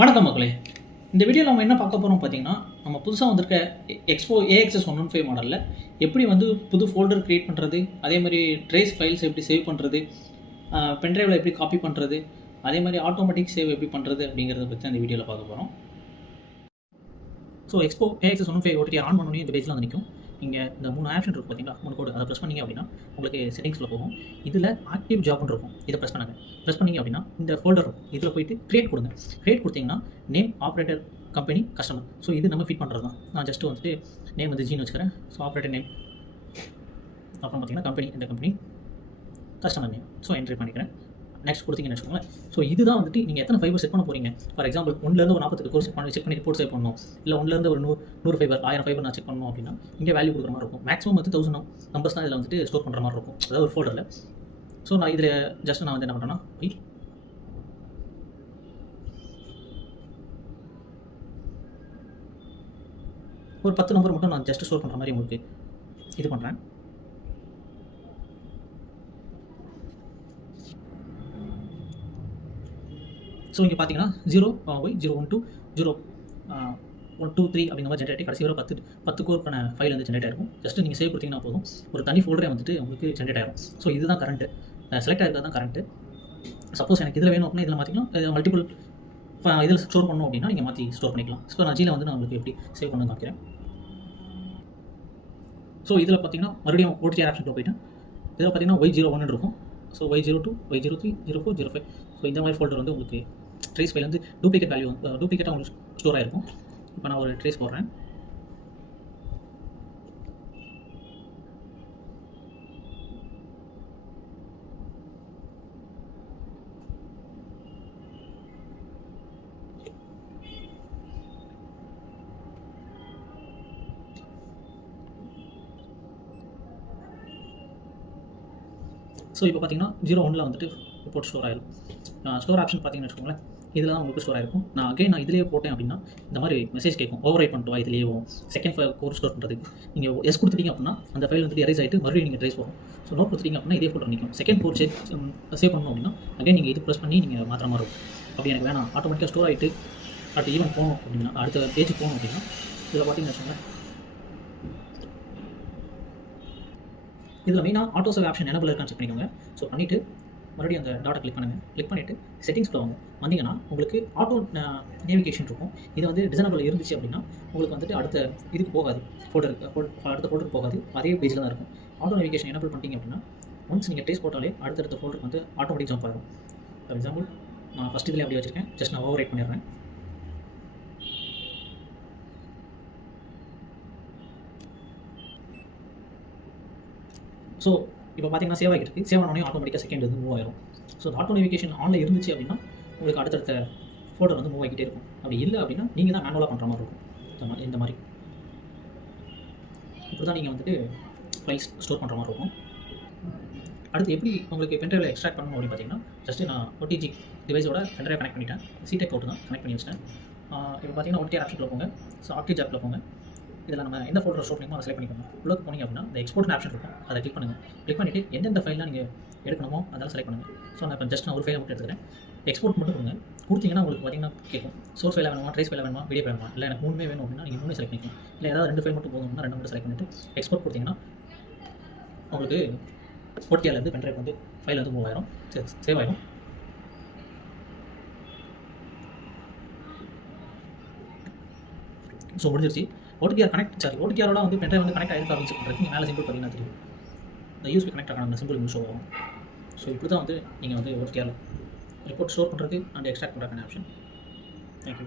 வணக்கம் மக்களே. இந்த வீடியோவில் நம்ம என்ன பார்க்க போகிறோம் பார்த்தீங்கன்னா, நம்ம புதுசாக வந்திருக்க எக்ஸ்போ AXS 115 மாடலில் எப்படி வந்து புது ஃபோல்டர் க்ரியேட் பண்ணுறது, அதே மாதிரி ட்ரேஸ் ஃபைல்ஸ் எப்படி சேவ் பண்ணுறது, பென்ட்ரைவில் எப்படி காப்பி பண்ணுறது, அதே மாதிரி ஆட்டோமேட்டிக் சேவ் எப்படி பண்ணுறது அப்படிங்கிறத பற்றி அந்த வீடியோவில் பார்க்க போகிறோம். So expo AXS 115 OTT on பண்ணோன்னே இந்த பேஜில் வந்து நிற்கும். இங்கே இந்த 3 ஆப்ஷன் இருக்குது பார்த்தீங்களா, 3 கோடு. அதை ப்ரெஸ் பண்ணிங்க அப்படின்னா உங்களுக்கு செட்டிங்ஸில் போகும். இதில் ஆக்டிவ் ஜாப்னு இருக்கும். இதை ப்ரெஸ் பண்ணுங்கள். ப்ரெஸ் பண்ணிங்க அப்படின்னா இந்த ஃபோல்டர் இதில் போய்ட்டு க்ரியேட் கொடுங்க. க்ரியேட் கொடுத்தீங்கன்னா name, operator, company, customer. So இது நம்ம ஃபிட் பண்ணுறது தான். நான் ஜஸ்ட்டு வந்துட்டு நேம் வந்து ஜின்னு வச்சுக்கிறேன். ஸோ ஆப்ரேட்டர் நேம், அப்புறம் பார்த்தீங்கன்னா கம்பெனி, இந்த company, customer name. So entry பண்ணிக்கிறேன். நெக்ஸ்ட் கொடுத்தீங்கன்னு வச்சுக்கோங்களேன். ஸோ இதுதான் வந்துட்டு நீங்கள் எத்தனை ஃபைபர் செட் பண்ண போகிறீங்க. ஃபார் எக்ஸாம்பிள் 1லேருந்து ஒரு 48 கோர்ஸ் செக் பண்ணி ரிப்போர்ட் சேவ் பண்ணணும். இல்லை 1லேருந்து ஒரு 100 ஃபைபர் 1000 ஃபைபர் நான் செக் பண்ணணும் அப்படின்னா இங்கே வேல்யூ கொடுக்குற மாதிரி இருக்கும். மேக்ஸிமம் வந்து 1000 நம்பர்ஸ் தான் இதில் வந்துட்டு ஸ்டோர் பண்ணுற மாதிரி இருக்கும், அதாவது ஒரு ஃபோல்டரில். ஸோ நான் இதில் ஜஸ்ட் நான் வந்து என்ன பண்ணுறேன்னா ஒரு 10 நம்பர் மட்டும் நான் ஜஸ்ட் ஸ்டோர் பண்ணுற மாதிரி உங்களுக்கு இது பண்ணுறேன். ஸோ இங்கே பார்த்தீங்கன்னா 0Y012 0 1 2 3 அப்படிங்கிற மாதிரி ஜென்ரேட் கடைசி வரை 10 கோருக்கான ஃபைல் வந்து ஜென்ரேட் ஆகிருக்கும். ஜஸ்ட் நீங்கள் சேவ் கொடுத்தீங்கன்னா போதும், ஒரு தனி ஃபோல்டரே வந்துட்டு உங்களுக்கு ஜென்ரேட் ஆகிடும். ஸோ இதுதான் கரண்ட்டு, செலக்ட் ஆகிருக்கிறது தான் கரண்ட்டு. சப்போஸ் எனக்கு இதில் வேணும் அப்படின்னா இதில் மாற்றிக்கலாம். மல்டிபிள் இதில் ஸ்டோர் பண்ணணும் அப்படின்னா நீங்கள் மாற்றி ஸ்டோர் பண்ணிக்கலாம். ஸோ நான் ஜியில் வந்து நான் உங்களுக்கு எப்படி சேவ் பண்ண காமிக்கிறேன். ஸோ இதில் பார்த்தீங்கன்னா மறுபடியும் OTT ஆப்ஷனுக்கு போயிட்டேன். இதில் பார்த்தீங்கன்னா Y01 இருக்கும். So Y02, Y03, 04, 05. ஸோ இந்த மாதிரி ஃபோல்டர் வந்து உங்களுக்கு ட்ரேஸ் ஃபைல் வந்து டூப்ளிகேட்டாக உங்களுக்கு ஸ்டோர் ஆகிருக்கும். இப்போ நான் ஒரு ட்ரேஸ் போடுறேன். ஸோ இப்போ பார்த்தீங்கன்னா 01 வந்துட்டு ரிப்போர்ட் ஸ்டோர் ஆகிடும். ஸ்டோர் ஆப்ஷன் பார்த்தீங்கன்னு வச்சுக்கோங்களேன், இதில் தான் உங்களுக்கு ஸ்டோர் ஆகிருக்கும். நான் இதிலேயே போட்டேன் அப்படின்னா இந்த மாதிரி மெசேஜ் கேட்கும், ஓவர் ரைட் பண்ணிட்டு வா இதுலேயே செகண்ட் ஃபைல் கோர் ஸ்டோர் பண்ணுறதுக்கு. நீங்கள் எஸ் கொடுத்துட்டீங்க அப்படின்னா அந்த ஃபைல் வந்துட்டு எரேஸ் ஆகிட்டு மறுபடியும் நீங்கள் ட்ரேஸ் போகும். ஸோ நோட் கொடுத்துட்டீங்க அப்படின்னா இதே ஃபோட்டோ நிற்கும். செகண்ட் கோர் சேவ் பண்ணணும் அப்படின்னா அகைன் நீங்கள் இது ப்ரெஸ் பண்ணி நீங்கள் மாத்திர மாதிரி இருக்கும். அப்படி எனக்கு வேணாம், ஆட்டோமேட்டிக்காக ஸ்டோர் ஆகிட்டு அடுத்த ஈவெண்ட் போகணும் அப்படின்னா, அடுத்த பேஜுக்கு போகணும் அப்படின்னா இதில் பார்த்தீங்கன்னு வச்சுக்கோங்களேன், இதில் மெயினாக ஆட்டோ சேவ் ஆப்ஷன் எனபிள் இருக்கான்னு செக் பண்ணிக்கோங்க. ஸோ பண்ணிவிட்டு மறுபடியும் அந்த டாட்டை கிளிக் பண்ணுங்கள். கிளிக் பண்ணிவிட்டு செட்டிங்ஸில் வந்தீங்கன்னா உங்களுக்கு ஆட்டோ நேவிகேஷன் இருக்கும். இது வந்து டிசைனபிள் இருந்துச்சு அப்படின்னா உங்களுக்கு வந்துட்டு அடுத்த இதுக்கு போகாது, அடுத்த ஃபோல்டருக்கு போகாது, அதே பேஜில் தான் இருக்கும். ஆட்டோ நேவிகேஷன் எனபிள் பண்ணிட்டீங்க அப்படின்னா ஒன்ஸ் நீங்கள் ட்ரேஸ் போட்டாலே அடுத்தடுத்த ஃபோல்டருக்கு வந்து ஆட்டோமேட்டிக் ஜம்ப் ஆகும். ஃபார் எக்ஸாம்பிள் நான் ஃபஸ்ட் இதில் அப்படி வச்சுருக்கேன். ஜஸ்ட் நான் ஓவர் ரைட் பண்ணிடுறேன். ஸோ இப்போ பார்த்தீங்கன்னா சேவ் ஆகிருக்கு. சேவ் ஆனோடனே ஆட்டோமேட்டிக்காக செகண்ட் வந்து மூவ் ஆயிரும். ஸோ ஆட்டோ நேவிகேஷன் ஆனில் இருந்துச்சு அப்படின்னா உங்களுக்கு அடுத்தடுத்த ஃபோல்டர் வந்து மூவ் ஆகிட்டே இருக்கும். அப்படி இல்லை அப்படின்னா நீங்கள் தான் மேனுவலாக பண்ணுற மாதிரி இருக்கும். இந்த மாதிரி இப்படி தான் நீங்கள் வந்துட்டு ஃபைல்ஸ் ஸ்டோர் பண்ணுற மாதிரி இருக்கும். அடுத்து எப்படி உங்களுக்கு பென்ட்ரைவில் எக்ஸ்ட்ராக்ட் பண்ணணும் அப்படின்னு பார்த்தீங்கன்னா ஜஸ்ட்டு நான் OTG டிவைஸோட பென்ட்ரைவ் கனெக்ட் பண்ணிட்டேன். C-Type போட்டு தான் கனெக்ட் பண்ணி வச்சிட்டேன். இப்போ பார்த்தீங்கன்னா OTT ஆப்ஷனில் போங்க. ஸோ ஆக்டிவ் ஜாப்பில் போங்க. இதில் நம்ம எந்த ஃபோல்டர் ஸ்டோர் பண்ணிக்கோ அதை செலக்ட் பண்ணிக்கணும். உள்ளே போனீங்க அப்படின்னா இந்த எக்ஸ்போர்ட் ஆப்ஷன் இருக்கும், அதை கிளிக் பண்ணுங்கள். கிளிக் பண்ணிவிட்டு எந்தெந்த ஃபைல்லாம் நீங்கள் எடுக்கணுமோ அதெல்லாம் செலக்ட் பண்ணுங்கள். ஸோ நான் இப்போ ஜஸ்ட் நான் ஒரு ஃபைலை மட்டும் எடுத்துக்கிறேன். எக்ஸ்போர்ட் மட்டும் கொடுங்க. கொடுத்தீங்கன்னா உங்களுக்கு பார்த்தீங்கன்னா கேட்கும், சோர்ஸ் ஃபைலாக வேணுமா, ட்ரேஸ் ஃபைலாக வேணுமா, வீடியோ வேணுமா, இல்லை எனக்கு 3 வேணும் அப்படின்னா நீங்கள் 3 செலக்ட் பண்ணிக்கலாம். இல்லை ஏதாவது 2 ஃபைல் மட்டும் போகணும்னா 2 மட்டும் செலக்ட் பண்ணிவிட்டு எக்ஸ்போர்ட் கொடுத்தீங்கன்னா உங்களுக்கு OTTலேருந்து பென்ட்ரைவ் வந்து ஃபைல் வந்து மூவ் ஆயிரும், சேவ் ஆயிரும். ஸோ முடிஞ்சிருச்சு. OTTரோட வந்து பென்ட்ரைவ் வந்து கனெக்ட் ஆகிருக்கு அப்படின்னு சொல்லிட்டு நீங்கள் மேலே சிம்பிள் பார்த்தீங்கன்னா தெரியும். இந்த USB கனெக்ட் ஆகணும் சிம்பிள் ஷோ ஆகும். ஸோ இப்படி தான் வந்து நீங்கள் வந்து OTTல ரிப்போர்ட் ஸ்டோர் பண்ணுறதுக்கு அண்ட் எக்ஸ்ட்ராக்ட் பண்ணுறதுக்கான ஆப்ஷன். தேங்க்யூ.